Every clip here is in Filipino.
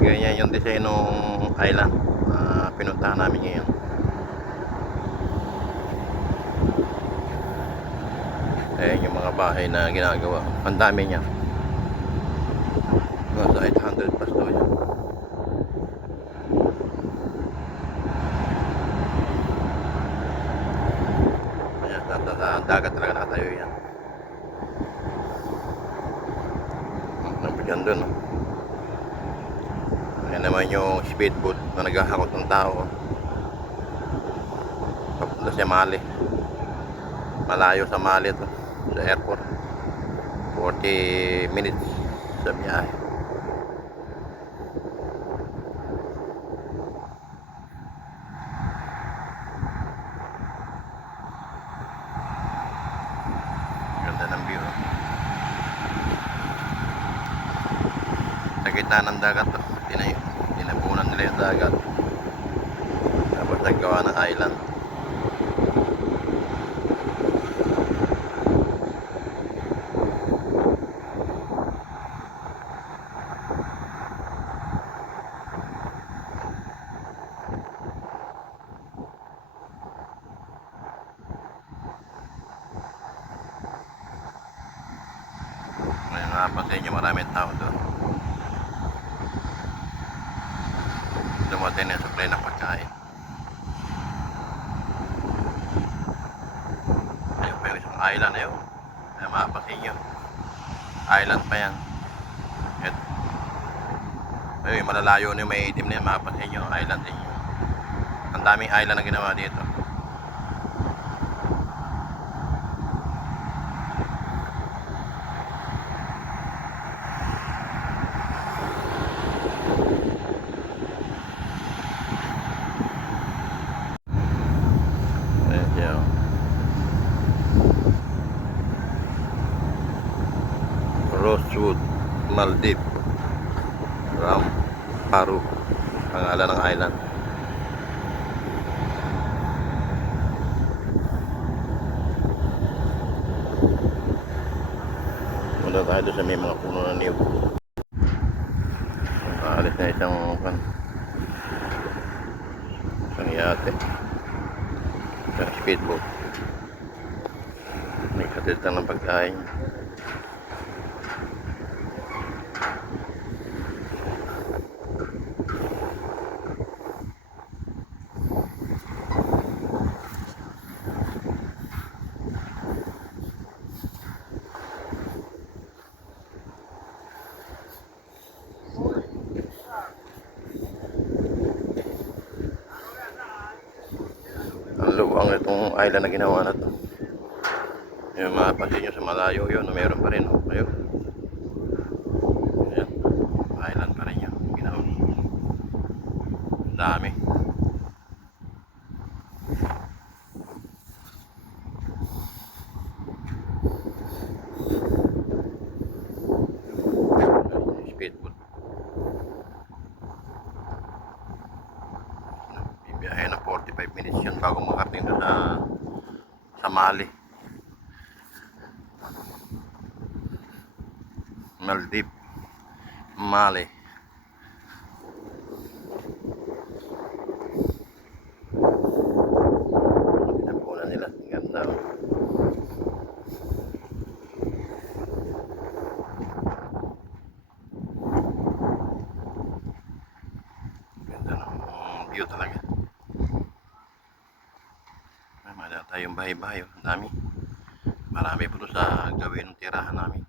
Ganyan yung design ng island na pinuntahan namin ngayon. Ayan yung mga bahay na ginagawa. Ang dami niya. Nasa 800 plus daw yan. Ayan, sa dagat talaga nakatayo yan. Napagyan dun. Ayan naman yung speedboat na naghahakot ng tao. Papunta sa Mali. Malayo sa Mali to, sa airport. 40 minutes sa biyahe. Ganda ng view. Sa gitna ng dagat to. Tinabunan nila yung dagat. Tapos naggawa ng island. Ngayon napapansin nyo maraming tao doon. Dumating na yung supply ng pagkain. Ayun pa yung isang island na yun. Kaya mapapansin nyo. Island pa yan. Ayun, malalayo na yung may itim na yan. Mapapansin nyo, island din yun. Ang daming island na ginawa dito. Ayan siya. Rosewood, Maldives, Paru, pangalan ng island. Muna tayo doon sa may mga puno ng niyog. Aalis na isang yate, isang speedboat. Nagkatid lang ng pagkain. Ang luwang itong island na ginawa na to. Yung mapapansin nyo sa malayo yun, meron pa rin. Ayun. Ayan. Island pa rin yun. Ginawa. Ang dami. Speedboat. Bibiyahe na 45 minutes yun bago makarating doon sa Mali. Maldives, Mali. Pinapunan nila. Ganda. Ganda ng view talaga. Ay, madala tayong bahay-bahay. Ang dami. Marami po doon sa gawin ng tirahan namin.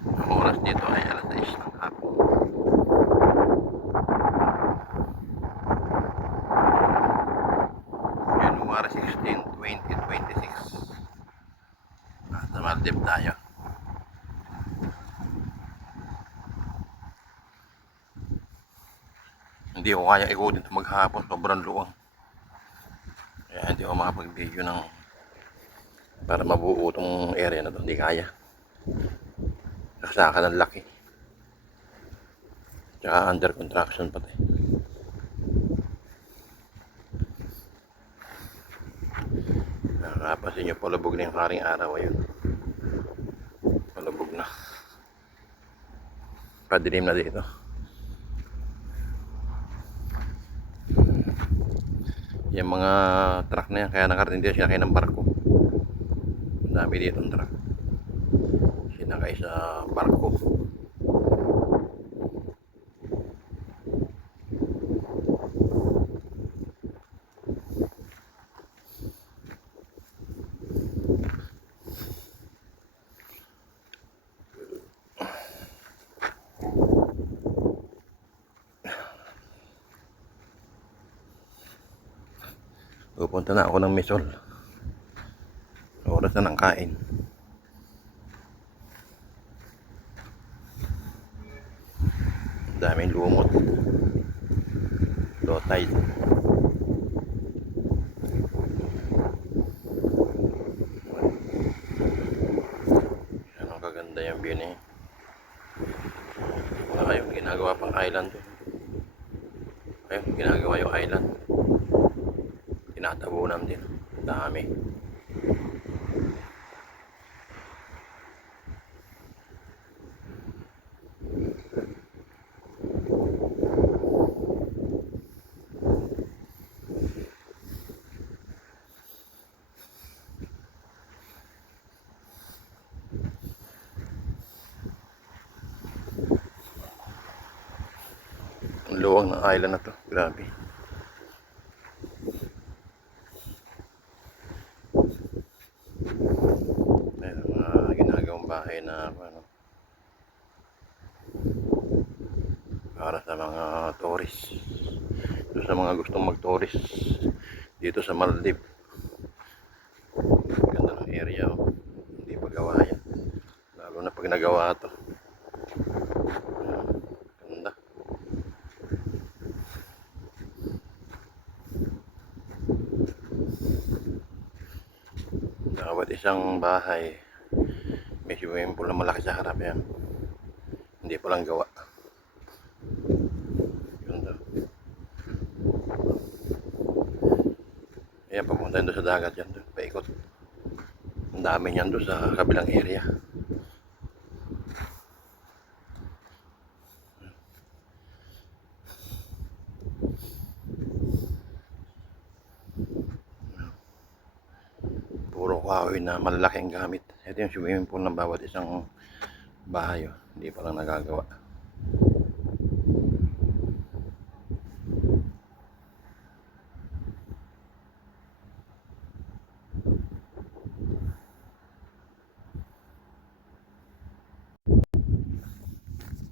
Ang oras dito ay alas 6 ng hapon. January 16, 2026. Nasa Maldives tayo. Hindi ko kaya ikutin ito maghapon. Sobrang luwang. Kaya hindi ako makapag-video ng para mabuo itong area na ito. Hindi kaya. Saksakan ng laki. Tsaka under construction pati. Nakapasin nyo palubog na yung haring araw ayun. na. Padilim na dito. Yung mga truck na yan, kaya nakarating din sinakay ng barko. Ang dami dito ng truck. Sinakay sa barko. Pupunta na ako ng Misol. Oras na ng kain. Daming lumot. Low tide. Ano kaganda yung view niya. Ayun, ginagawa pang island. Ayun, ginagawa yung island. Tinatabunan din. Dami. Ang luwag ng island na to. Grabe. Ayun, mga ginagawang bahay na ano, para sa mga tourist. So, sa mga gustong mag-tourist dito sa Maldives. Ganda ng area, oh. Hindi pa gawa yan. Lalo na pag nagawa to. Ganda. Bawat isang bahay may swimming pool na malaki sa harap yan. Hindi pa lang gawa. Ganda. Ayan, papunta doon sa dagat yan. Doon, paikot. Ang dami niyan doon sa kabilang area. Puro kahoy na malalaking gamit. Ito yung swimming pool ng bawat isang bahay. Oh. Hindi pa lang nagagawa.